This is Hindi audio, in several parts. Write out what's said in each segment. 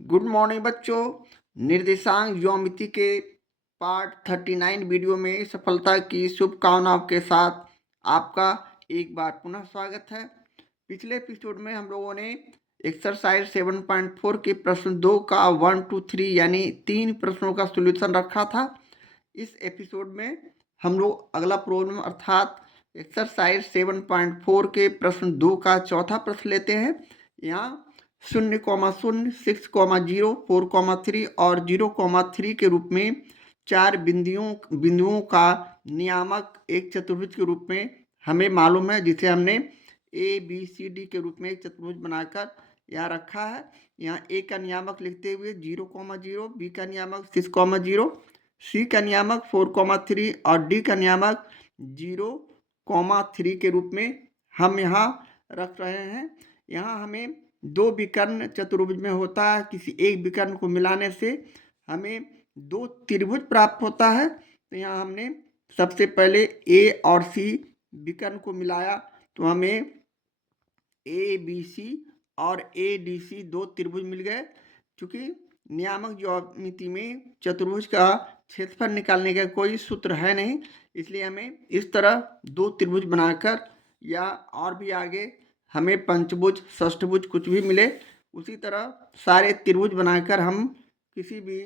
गुड मॉर्निंग बच्चों। निर्देशांक ज्योमेट्री के पार्ट 39 वीडियो में सफलता की शुभकामनाओं के साथ आपका एक बार पुनः स्वागत है। पिछले एपिसोड में हम लोगों ने एक्सरसाइज 7.4 के प्रश्न 2 का 1 2 3 यानी 3 प्रश्नों का सॉल्यूशन रखा था। इस एपिसोड में हम लोग अगला प्रॉब्लम अर्थात एक्सरसाइज 7.4 के प्रश्न 2 का चौथा प्रश्न लेते हैं। यहाँ 0,0, 6,0, 4,3 और 0,3 के रूप में 4 बिंदुओं का नियामक एक चतुर्भुज के रूप में हमें मालूम है, जिसे हमने ABCD के रूप में एक चतुर्भुज बनाकर यहाँ रखा है। यहाँ A का नियामक लिखते हुए 0,0, B का नियामक 6,0, C का नियामक 4,3 और D का नियामक 0,3 के रूप में हम यहाँ रख रहे हैं। यहाँ हमें दो विकर्ण चतुर्भुज में होता है, किसी एक विकर्ण को मिलाने से हमें दो त्रिभुज प्राप्त होता है। तो यहाँ हमने सबसे पहले ए और सी विकर्ण को मिलाया तो हमें ABC और ADC दो त्रिभुज मिल गए। चूंकि नियामक ज्यामिति में चतुर्भुज का क्षेत्रफल निकालने का कोई सूत्र है नहीं, इसलिए हमें इस तरह दो त्रिभुज बनाकर या और भी आगे हमें पंचभुज षष्ठभुज कुछ भी मिले, उसी तरह सारे त्रिभुज बनाकर हम किसी भी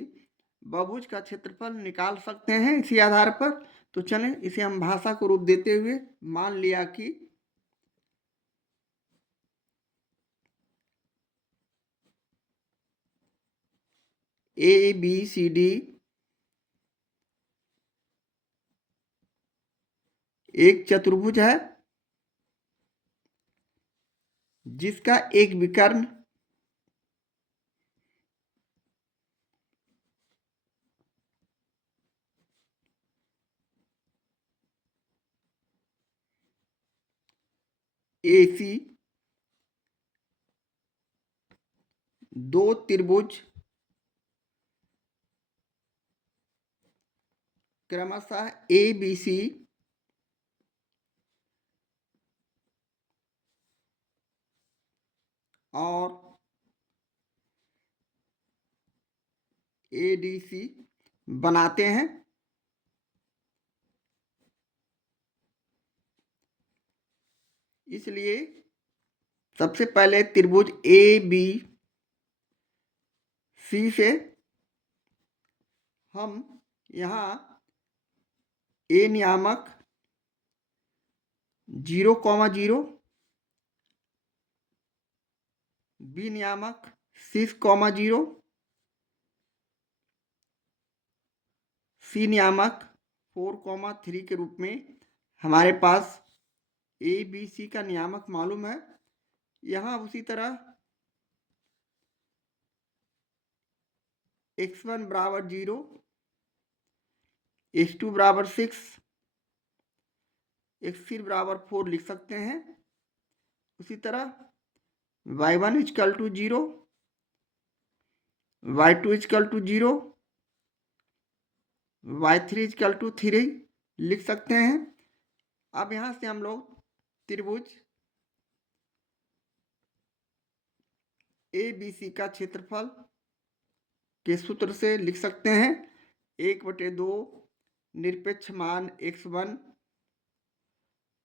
बहुभुज का क्षेत्रफल निकाल सकते हैं इसी आधार पर। तो चलें इसे हम भाषा को रूप देते हुए मान लिया कि ABCD एक चतुर्भुज है जिसका एक विकर्ण AC दो त्रिभुज क्रमशः ABC और ADC बनाते हैं। इसलिए सबसे पहले त्रिभुज ABC से हम यहाँ A नियामक 0,0, B नियामक 6,0, C नियामक 4,3 के रूप में हमारे पास ABC का नियामक मालूम है। यहाँ उसी तरह x1 बराबर 0, x2 बराबर 6, x3 बराबर 4 लिख सकते हैं। उसी तरह y1 equal to 0, y2 equal to 0, y3 equal to 3 लिख सकते हैं। अब यहाँ से हम लोग त्रिभुज ABC का क्षेत्रफल के सूत्र से लिख सकते हैं 1/2 निरपेक्ष मान x1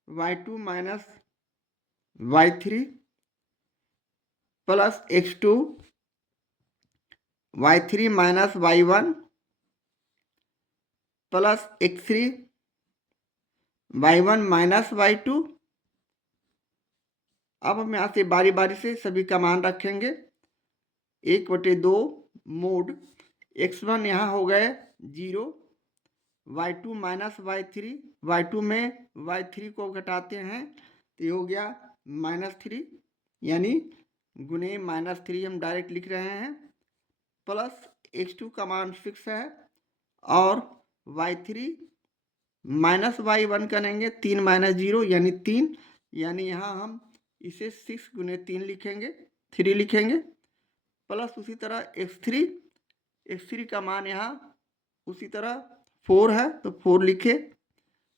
y2 minus y3 plus x2 y3 minus y1 plus x3 y1 minus y2। अब हम यहाँ से बारी बारी से सभी का मान रखेंगे। 1/2 मोड x1 यहाँ हो गए 0, y2 माइनस y3, y2 में y3 को घटाते हैं तो ये हो गया -3, यानी गुने -3 हम डायरेक्ट लिख रहे हैं, प्लस x2 का मान 6 है और y3 माइनस y1 करेंगे 3 माइनस 0 यानी 3, यानी यहाँ हम इसे 6 गुने 3 लिखेंगे, 3 लिखेंगे, प्लस उसी तरह x3 का मान यहाँ उसी तरह 4 है तो 4 लिखे,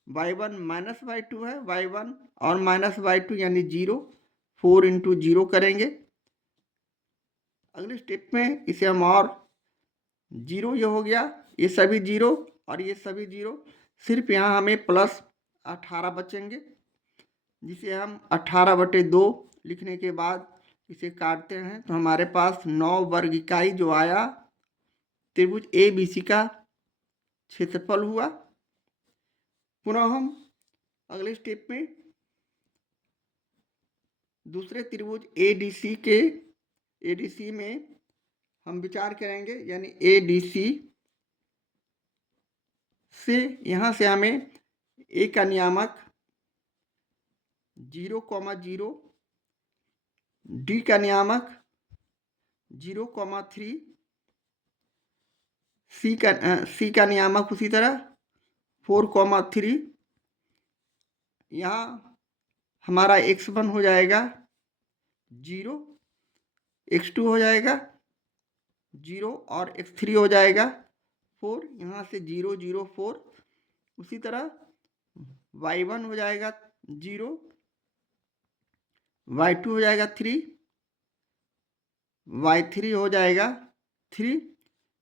y1 माइनस y2 है, y1 और माइनस y2 यानी 0, 4 इंटू 0 करेंगे। अगले स्टेप में इसे हम और 0 ये हो गया, ये सभी 0 और ये सभी 0, सिर्फ यहाँ हमें प्लस 18 बचेंगे, जिसे हम 18/2 लिखने के बाद इसे काटते हैं तो हमारे पास 9 वर्ग इकाई जो आया त्रिभुज ए बी सी का क्षेत्रफल हुआ। पुनः हम अगले स्टेप में दूसरे त्रिभुज एडीसी में हम विचार करेंगे, यानी एडीसी से यहाँ से हमें ए का नियामक 0,0, डी का नियामक 0,3, सी का नियामक उसी तरह 4,3, यहाँ हमारा x1 हो जाएगा 0, x2 हो जाएगा 0 और x3 हो जाएगा 4, यहाँ से 0 0 4, उसी तरह y1 हो जाएगा 0, y2 हो जाएगा 3, y3 हो जाएगा 3,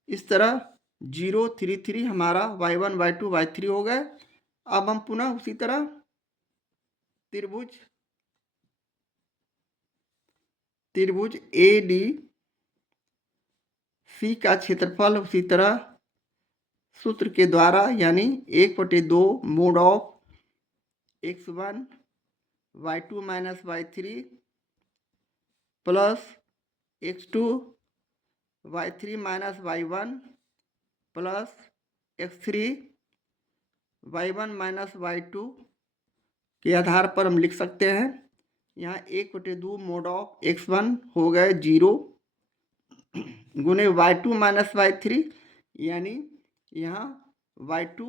इस तरह 0 3 3 हमारा y1 y2 y3 हो गए। अब हम पुनः उसी तरह त्रिभुज ए डी सी का क्षेत्रफल उसी तरह सूत्र के द्वारा, यानी 1/2 mode of x1 y2 minus y3 plus x2 y3 minus y1 plus x3 y1 minus y2 के आधार पर हम लिख सकते हैं। यहाँ 1/2 मोड ऑफ x1 हो गए 0 गुने y2 माइनस y3, यानी यहाँ y2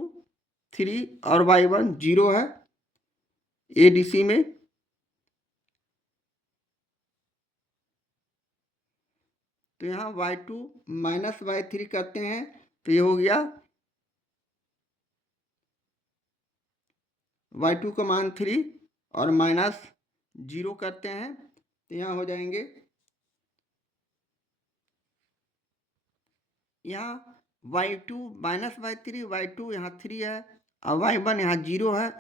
3 और y1 0 है एडीसी में। तो यहाँ y2 माइनस y3 करते हैं तो ये हो गया y2 का मान 3 और माइनस 0 करते हैं तो यहाँ हो जाएंगे, यहाँ y2 माइनस y3, y2 यहाँ 3 है और y1 यहाँ 0 है,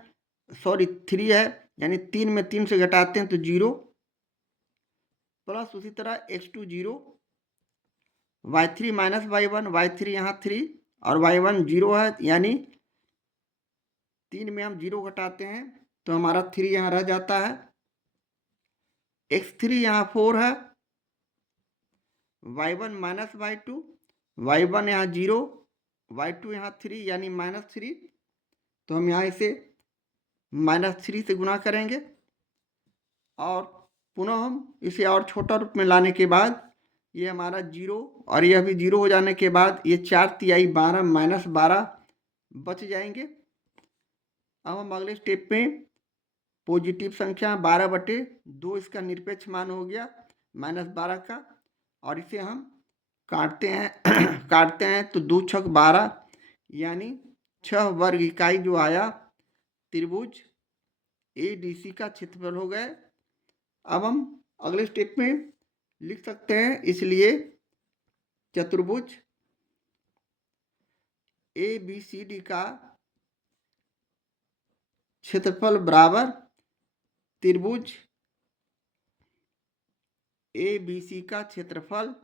सॉरी 3 है, यानी 3 में 3 से घटाते हैं तो 0 प्लस उसी तरह x2 0, y3 minus y1, y3 यहाँ 3 और y1 0 है, यानी 3 में हम 0 घटाते हैं तो हमारा 3 यहाँ रह जाता है, x3 यहाँ 4 है, y1 माइनस y2, y1 यहाँ 0, y2 यहाँ 3 यानी माइनस 3, तो हम यहाँ इसे माइनस 3 से गुना करेंगे और पुनः हम इसे और छोटा रूप में लाने के बाद ये हमारा 0 और यह भी 0 हो जाने के बाद ये 4 12 माइनस 12 बच जाएंगे। अब हम अगले स्टेप में पॉजिटिव संख्या 12/2 इसका निरपेक्ष मान हो गया -12 का, और इसे हम काटते हैं काटते हैं तो 2 छक 12 यानी 6 वर्ग इकाई जो आया त्रिभुज एडीसी का क्षेत्रफल हो गए। अब हम अगले स्टेप में लिख सकते हैं, इसलिए चतुर्भुज ABCD का क्षेत्रफल बराबर त्रिभुज ABC का क्षेत्रफल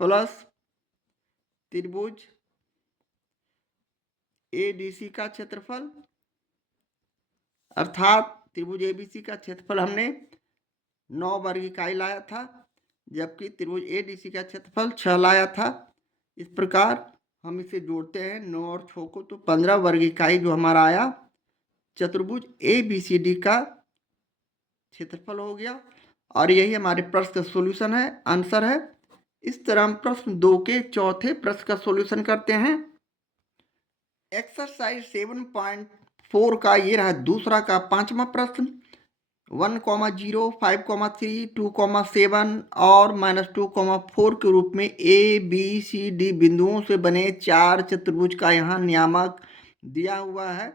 प्लस त्रिभुज ADC का क्षेत्रफल, अर्थात त्रिभुज ABC का क्षेत्रफल हमने 9 वर्ग इकाई लाया था, जबकि त्रिभुज ADC का क्षेत्रफल 6 लाया था। इस प्रकार हम इसे जोड़ते हैं 9 और 6 को तो 15 वर्ग इकाई जो हमारा आया चतुर्भुज ABCD का क्षेत्रफल हो गया। और यही हमारे प्रश्न का सॉल्यूशन है, आंसर है। इस तरह हम प्रश्न 2 के चौथे प्रश्न का सॉल्यूशन करते हैं। एक्सरसाइज 7.4 का ये रहा दूसरा का 5वां प्रश्न। 1,0, 5,3, 2,7 और -2,4 के रूप में ABCD बिंदुओं से बने 4 चतुर्भुज का यहाँ नियामक दिया हुआ है,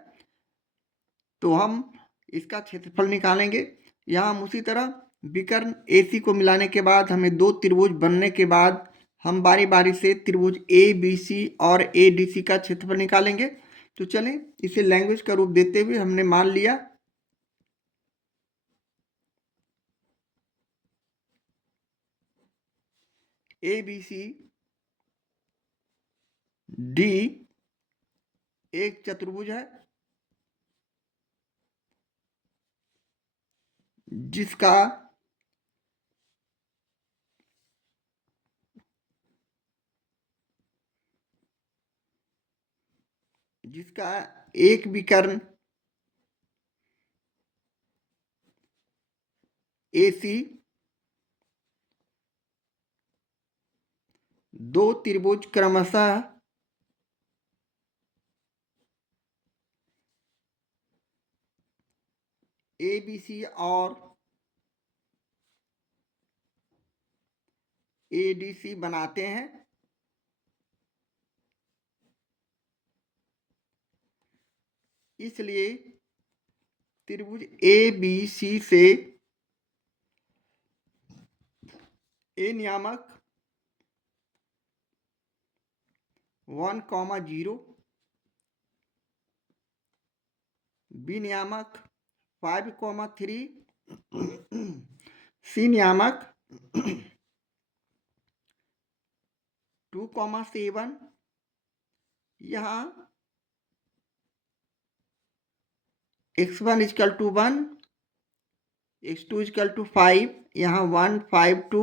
तो हम इसका क्षेत्रफल निकालेंगे। यहाँ हम उसी तरह विकर्ण AC को मिलाने के बाद हमें दो त्रिभुज बनने के बाद हम बारी बारी से त्रिभुज ABC और ADC का क्षेत्रफल निकालेंगे। तो चलें इसे लैंग्वेज का रूप देते हुए हमने मान लिया ABC D एक चतुर्भुज है जिसका एक विकर्ण AC दो त्रिभुज क्रमशः ABC और ADC बनाते हैं। इसलिए त्रिभुज ABC से A नियामक 1,0, B नियामक 5,3, C नियामक 2,7। यहाँ x1 = 1, x2 = 5, यहाँ 1, 5, 2,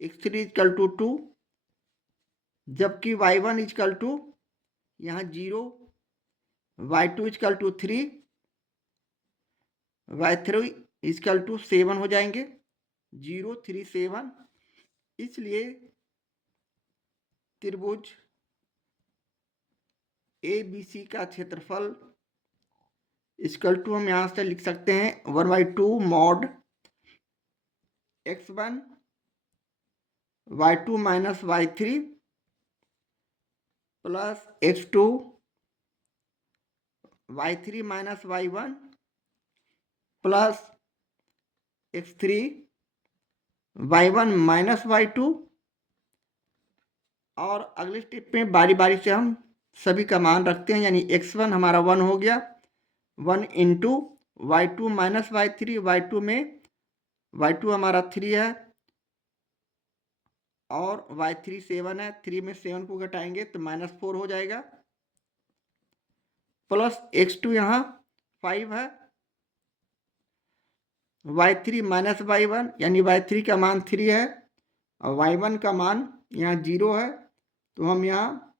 x3 = 2, जबकि y1 = यहाँ 0, y2 = 3, y3 = 7 हो जाएंगे, 0, 3, 7। इसलिए त्रिभुज ABC का क्षेत्रफल = हम यहाँ से लिख सकते हैं 1/2 mod x1 y2 - y3 plus x2 y3 - y1 plus x3 y1 - y2। और अगले स्टेप में बारी बारी से हम सभी का मान रखते हैं, यानी x1 हमारा 1 हो गया, 1 × y2 - y3, y2 में y2 हमारा 3 है और y3 7 है, 3 में 7 को घटाएंगे तो -4 हो जाएगा, प्लस x2 यहाँ 5 है, y3 - y1 यानी y3 का मान 3 है और y1 का मान यहाँ 0 है। तो हम यहाँ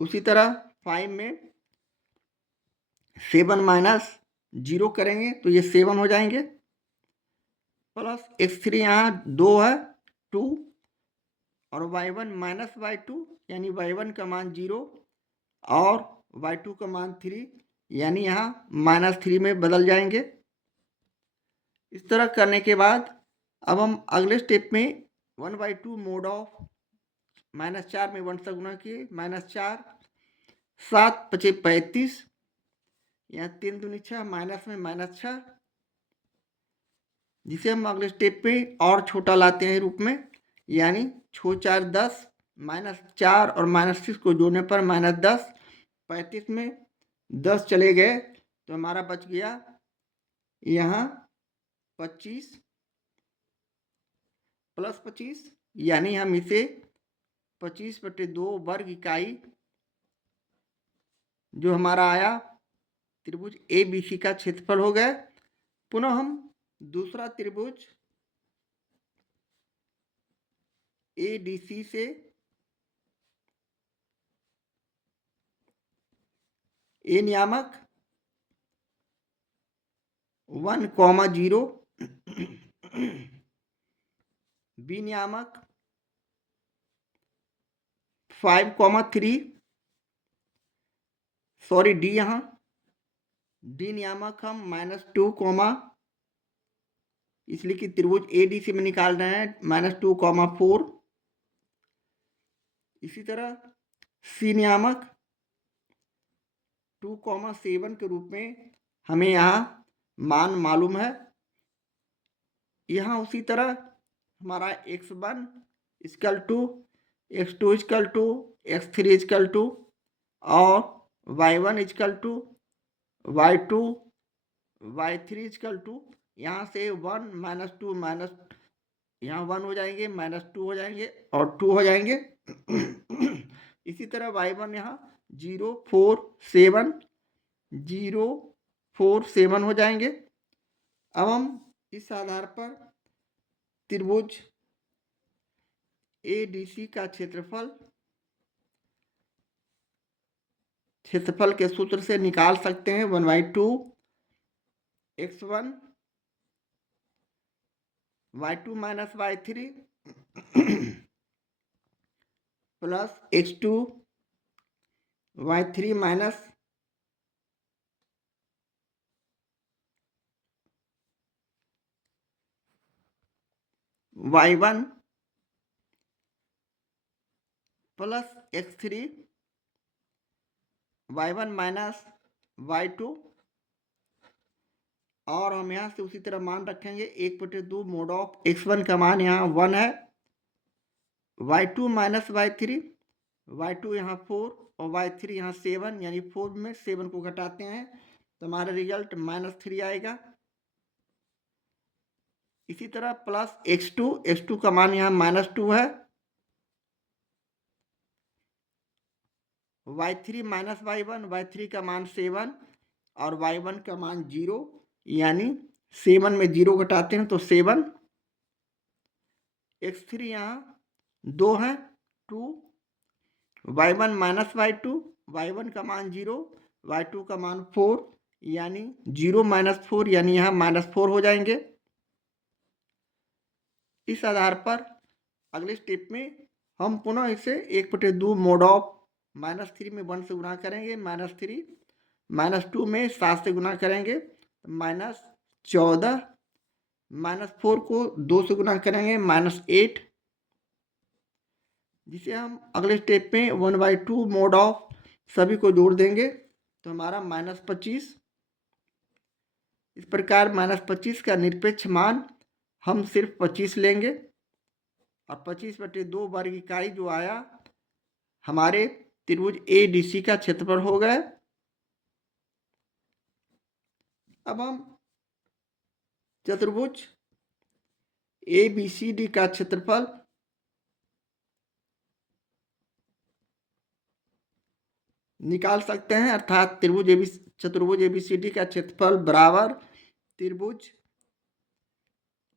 उसी तरह 5 में 7 - 0 करेंगे तो ये 7 हो जाएंगे, प्लस x3 यहाँ 2 है, 2, और y1 - y2 यानी y1 का मान 0 और y2 का मान 3, यानी यहाँ -3 में बदल जाएंगे। इस तरह करने के बाद अब हम अगले स्टेप में 1/2 mod ऑफ -4 में 1 से गुणा किए, -4, 7 × 5 = 35, यहाँ 3 दूनी 6, माइनस में -6, जिसे हम अगले स्टेप पे और छोटा लाते हैं रूप में, यानी 6 × 4 = 10, -4 और -6 को जोड़ने पर -10, 35 में 10 चले गए तो हमारा बच गया यहाँ 25 प्लस 25, यानी हम इसे 25/2 वर्ग इकाई जो हमारा आया त्रिभुज ABC का क्षेत्रफल हो गया। पुनः हम दूसरा त्रिभुज ADC से A नियामक 1,0, B नियामक 5,3, सॉरी D यहाँ, D नियामक हम -2, इसलिए कि त्रिभुज ADC में निकाल रहे हैं, -2,4। इसी तरह C नियामक 2,7 के रूप में हमें यहाँ मान मालूम है, यहाँ उसी तरह हमारा x1 equal to x2 equal to x3 equal to और y1 equal to y2 y3 equal to, यहाँ से 1 माइनस 2 माइनस, यहाँ 1 हो जाएंगे, माइनस 2 हो जाएंगे और 2 हो जाएंगे। इसी तरह y1 यहाँ 0 4 7 0 4 7 हो जाएंगे। अब हम इस आधार पर त्रिभुज ADC का क्षेत्रफल के सूत्र से निकाल सकते हैं 1/2 x1 y2 minus y3 plus x2 y3 minus y1 plus x3 y1 minus y2, और हम यहाँ से उसी तरह मान रखेंगे 1/2 मोड ऑफ x1 का मान यहाँ 1 है, y2 माइनस y3, y2 यहाँ 4 और y3 यहाँ 7, यानी 4 में 7 को घटाते हैं तो हमारा रिजल्ट -3 आएगा। इसी तरह प्लस x2 का मान यहाँ -2 है, y3 माइनस y1 का मान 7 और y1 का मान 0, यानी 7 में 0 घटाते हैं तो 7, x3 यहाँ 2 है 2, y1 माइनस y1 का मान 0, y2 का मान 4, यानी 0 माइनस 4, यानी यहाँ -4 हो जाएंगे। इस आधार पर अगले स्टेप में हम पुनः इसे 1/2 मोड ऑफ -3 में 1 से गुणा करेंगे, -3 -2 में 7 से गुणा करेंगे -14, -4 को 2 से गुणा करेंगे -8, जिसे हम अगले स्टेप में 1/2 मोड ऑफ सभी को जोड़ देंगे तो हमारा -25। इस प्रकार -25 का निरपेक्ष मान हम सिर्फ 25 लेंगे और 25/2 वर्ग इकाई जो आया हमारे त्रिभुज ADC का क्षेत्रफल हो गया। अब हम चतुर्भुज ABCD का क्षेत्रफल निकाल सकते हैं, अर्थात चतुर्भुज ABCD का क्षेत्रफल बराबर त्रिभुज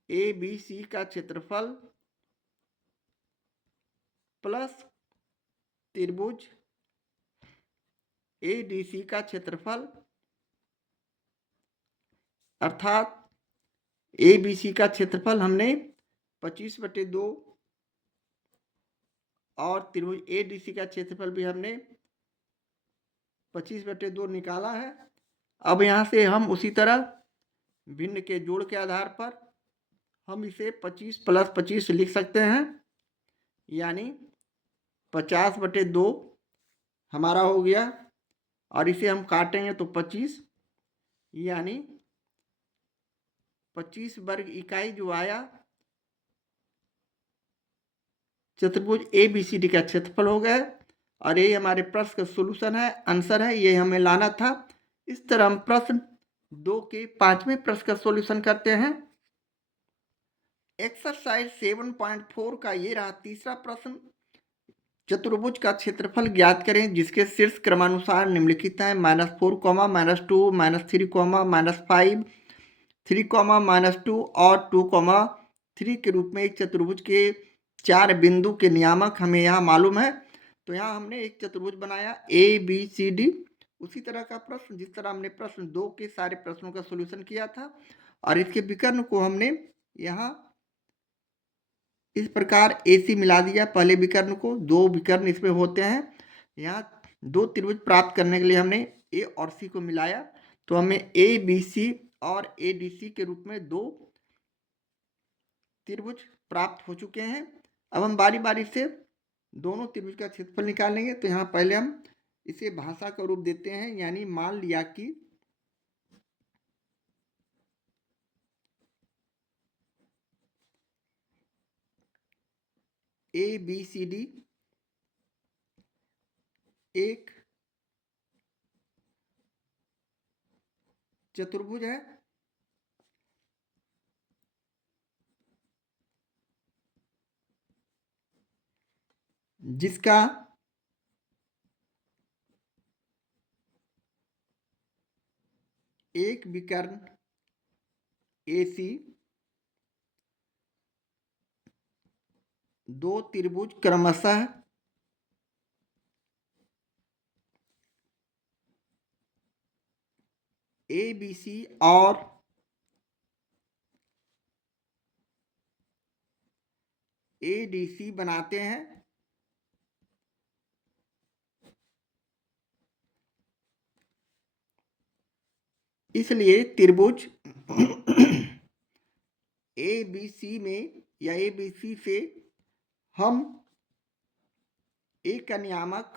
ABC का क्षेत्रफल प्लस त्रिभुज ADC का क्षेत्रफल, अर्थात ABC का क्षेत्रफल हमने 25/2 और त्रिभुज ADC का क्षेत्रफल भी हमने 25/2 निकाला है। अब यहाँ से हम उसी तरह भिन्न के जोड़ के आधार पर हम इसे 25 + 25 लिख सकते हैं, यानी 50/2 हमारा हो गया, और इसे हम काटेंगे तो 25, यानी 25 वर्ग इकाई जो आया चतुर्भुज ABCD का क्षेत्रफल हो गया। और ये हमारे प्रश्न का सोल्यूशन है, आंसर है, ये हमें लाना था। इस तरह हम प्रश्न 2 के 5वें प्रश्न का सॉल्यूशन करते हैं। एक्सरसाइज 7.4 का ये रहा तीसरा प्रश्न। चतुर्भुज का क्षेत्रफल ज्ञात करें जिसके शीर्ष क्रमानुसार निम्नलिखित है: -4, -2, -3, -5, 3, -2 और 2, 3 के रूप में एक चतुर्भुज के 4 बिंदु के नियामक हमें यहाँ मालूम है। तो यहाँ हमने एक चतुर्भुज बनाया ABCD, उसी तरह का प्रश्न जिस तरह हमने प्रश्न 2 के सारे प्रश्नों का सॉल्यूशन किया था, और इसके विकर्ण को हमने यहाँ इस प्रकार AC मिला दिया। पहले विकर्ण को, 2 विकर्ण इसमें होते हैं, यहाँ 2 त्रिभुज प्राप्त करने के लिए हमने A और C को मिलाया, तो हमें ABC और ADC के रूप में 2 त्रिभुज प्राप्त हो चुके हैं। अब हम बारी बारी से दोनों त्रिभुज का क्षेत्रफल निकालेंगे। तो यहाँ पहले हम इसे भाषा का रूप देते हैं, यानी मान लिया कि ABCD एक चतुर्भुज है जिसका एक विकर्ण AC दो त्रिभुज क्रमशः ABC और ADC बनाते हैं। इसलिए त्रिभुज ABC में या ABC से हम A का नियामक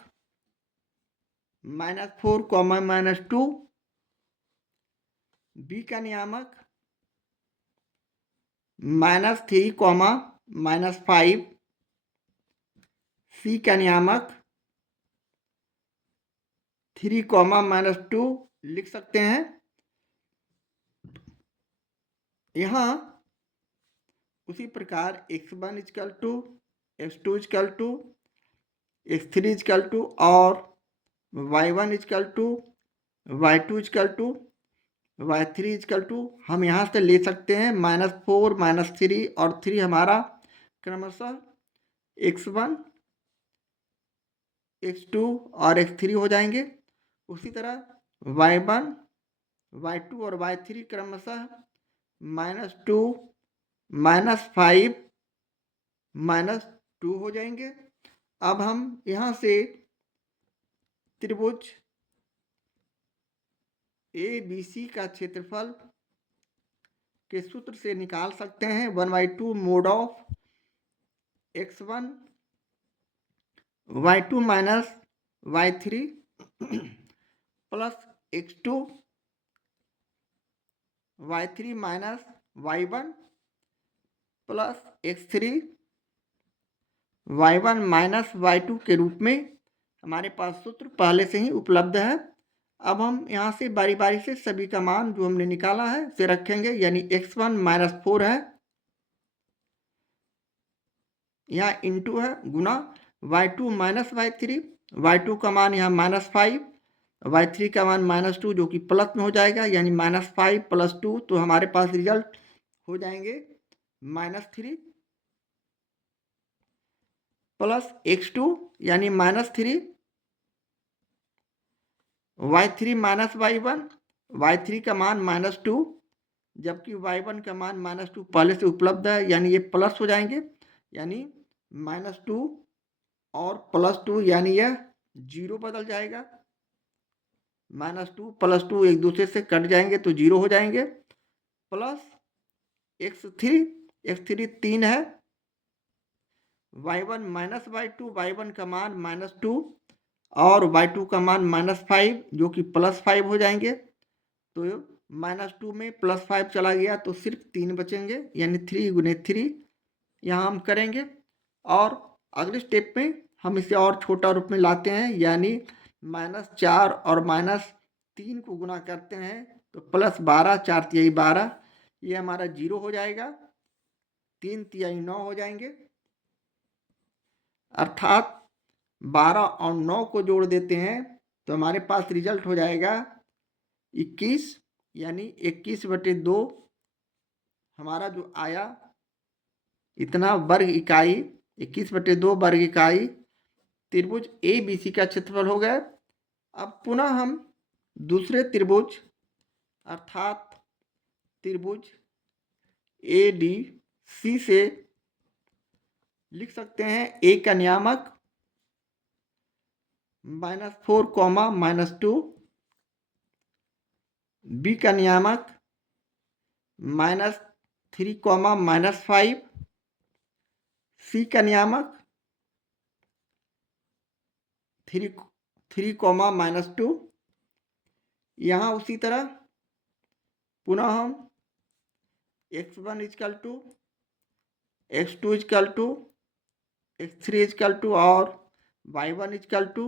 -4, -2, B का नियामक -3, -5, C का नियामक 3, -2 लिख सकते हैं। यहाँ उसी प्रकार x1 equal to, x2 equal to, x3 equal to और y1 equal to, y2 equal to, y3 equal to हम यहाँ से ले सकते हैं। -4, -3 और 3 हमारा क्रमशः x1, x2 और x3 हो जाएंगे। उसी तरह y1, y2 और y3 क्रमशः -2, -5, -2 हो जाएंगे। अब हम यहाँ से त्रिभुज ABC का क्षेत्रफल के सूत्र से निकाल सकते हैं। 1/2 mod of x1 y2 minus y3 plus x2 y3 minus y1 plus x3 y1 minus y2 के रूप में हमारे पास सूत्र पहले से ही उपलब्ध है। अब हम यहाँ से बारी बारी से सभी का मान जो हमने निकाला है उसे रखेंगे। यानी x1 -4 है, यहाँ इंटू है गुना y2 माइनस y3, y2 का मान यहाँ -5, y3 का मान -2 जो कि प्लस में हो जाएगा। यानी -5 + 2 तो हमारे पास रिजल्ट हो जाएंगे -3 प्लस x2 यानी -3, y3 माइनस y1, y3 का मान -2 जबकि y1 का मान -2 पहले से उपलब्ध है। यानी ये प्लस हो जाएंगे। यानी -2 और +2 यानी यह 0 बदल जाएगा। -2 +2 एक दूसरे से कट जाएंगे तो 0 हो जाएंगे। प्लस x3 3 है, y1 माइनस y2, y1 का मान -2 और y2 का मान -5 जो कि +5 हो जाएंगे। तो -2 में +5 चला गया तो सिर्फ 3 बचेंगे। यानी 3 गुने 3 यहाँ हम करेंगे। और अगले स्टेप में हम इसे और छोटा रूप में लाते हैं। यानी -4 और -3 को गुना करते हैं तो +12, 4 तिहाई 12, ये हमारा 0 हो जाएगा। 3 तिहाई 9 हो जाएंगे। अर्थात 12 और 9 को जोड़ देते हैं तो हमारे पास रिजल्ट हो जाएगा 21। यानी 21/2 हमारा जो आया इतना वर्ग इकाई, 21/2 वर्ग इकाई त्रिभुज ABC का क्षेत्रफल हो गया। अब पुनः हम दूसरे त्रिभुज अर्थात त्रिभुज ADC से लिख सकते हैं A का नियामक -4, -2, B का नियामक -3, -5, C का नियामक 3, -2। यहाँ उसी तरह पुनः हम x1 equal to, x2 equal to, x3 equal to और y1 equal to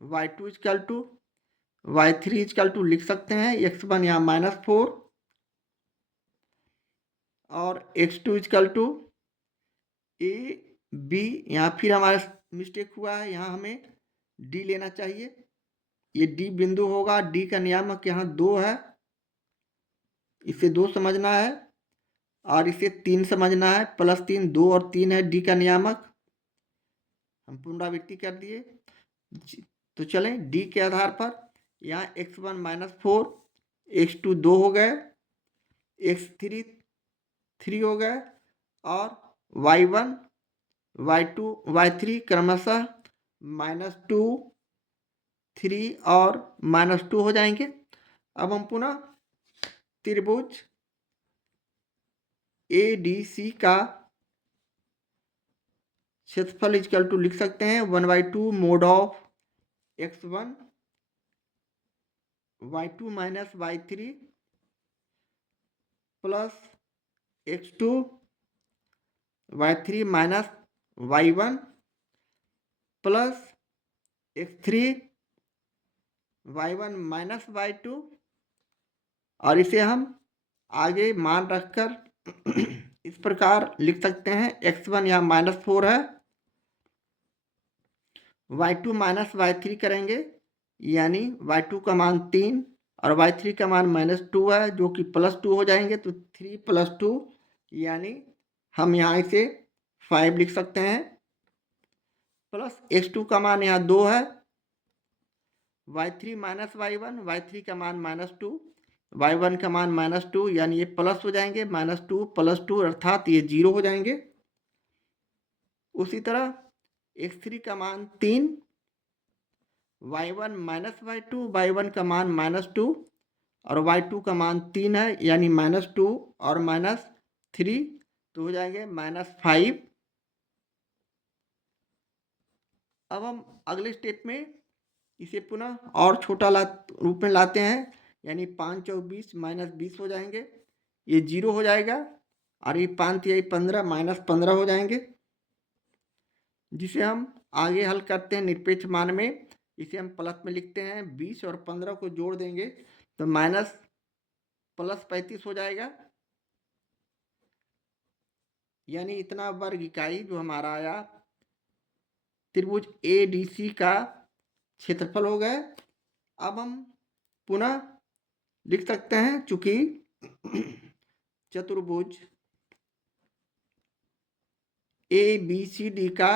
y2 equal to y3 equal to लिख सकते हैं x1 यहाँ -4 और x2 is equal to A B. यहाँ फिर हमारा मिस्टेक हुआ है, यहाँ हमें डी लेना चाहिए। ये डी बिंदु होगा, डी का नियामक यहाँ 2 है, इसे 2 समझना है और इसे 3 समझना है। +3 2 और 3 है डी का नियामक। हम पुनरावृत्ति कर दिए। तो चलें डी के आधार पर यहाँ x1 -4, x2 2 हो गए, x3 3 हो गए और y1 y2 y3 क्रमशः -2 3 और -2 हो जाएंगे। अब हम पुनः त्रिभुज ADC का क्षेत्रफल इक्वल टू लिख सकते हैं 1/2 mod of x1 y2 minus y3 plus x2 y3 minus y1 plus x3 y1 minus y2। और इसे हम आगे मान रखकर इस प्रकार लिख सकते हैं x1 यहाँ -4 है, y2 माइनस y3 करेंगे यानी y2 का मान 3 और y3 का मान -2 है जो कि +2 हो जाएंगे। तो 3 + 2 यानी हम यहाँ इसे 5 लिख सकते हैं प्लस x2 का मान यहाँ 2 है, y3 माइनस y1, y3 का मान -2, y1 का मान -2 यानी ये प्लस हो जाएंगे, -2 + 2 अर्थात ये 0 हो जाएंगे। उसी तरह x3 का मान 3, y1 माइनस y2, y1 का मान -2 और y2 का मान 3 है यानी -2 और -3 तो हो जाएंगे -5। अब हम अगले स्टेप में इसे पुनः और छोटा रूप में लाते हैं यानी 5 चौक 20 -20 हो जाएंगे, ये 0 हो जाएगा और ये 5 तिहाई 15 -15 हो जाएंगे, जिसे हम आगे हल करते हैं निरपेक्ष मान में। इसे हम प्लस में लिखते हैं, 20 और 15 को जोड़ देंगे तो +35 हो जाएगा यानी इतना वर्ग इकाई जो हमारा आया त्रिभुज ADC का क्षेत्रफल हो गए। अब हम पुनः लिख सकते हैं चूंकि चतुर्भुज ABCD का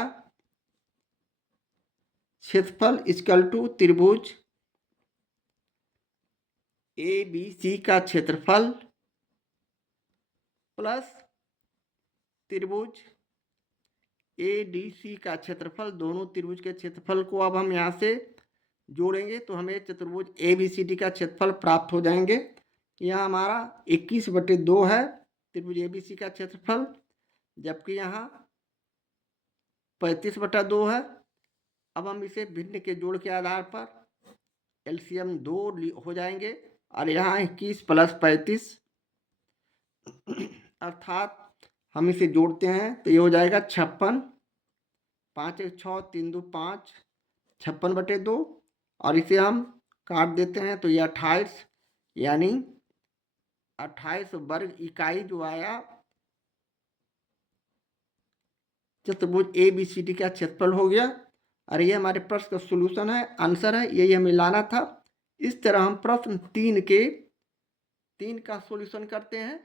क्षेत्रफल इक्वल टू त्रिभुज ABC का क्षेत्रफल प्लस त्रिभुज ADC का क्षेत्रफल। दोनों त्रिभुज के क्षेत्रफल को अब हम यहाँ से जोड़ेंगे तो हमें चतुर्भुज ABCD का क्षेत्रफल प्राप्त हो जाएंगे। यहाँ हमारा 21/2 है त्रिभुज ABC का क्षेत्रफल, जबकि यहाँ 35/2 है। अब हम इसे भिन्न के जोड़ के आधार पर LCM 2 हो जाएंगे और यहाँ 21 + 35 अर्थात हम इसे जोड़ते हैं तो ये हो जाएगा 56, 5 1 6 3 2 5, 56/2 और इसे हम काट देते हैं तो ये 28 यानी 28 वर्ग इकाई जो आया चतुर्भुज ABCD का क्षेत्रफल हो गया। और ये हमारे प्रश्न का सॉल्यूशन है, आंसर है, यही हमें लाना था। इस तरह हम प्रश्न 3 का सॉल्यूशन करते हैं।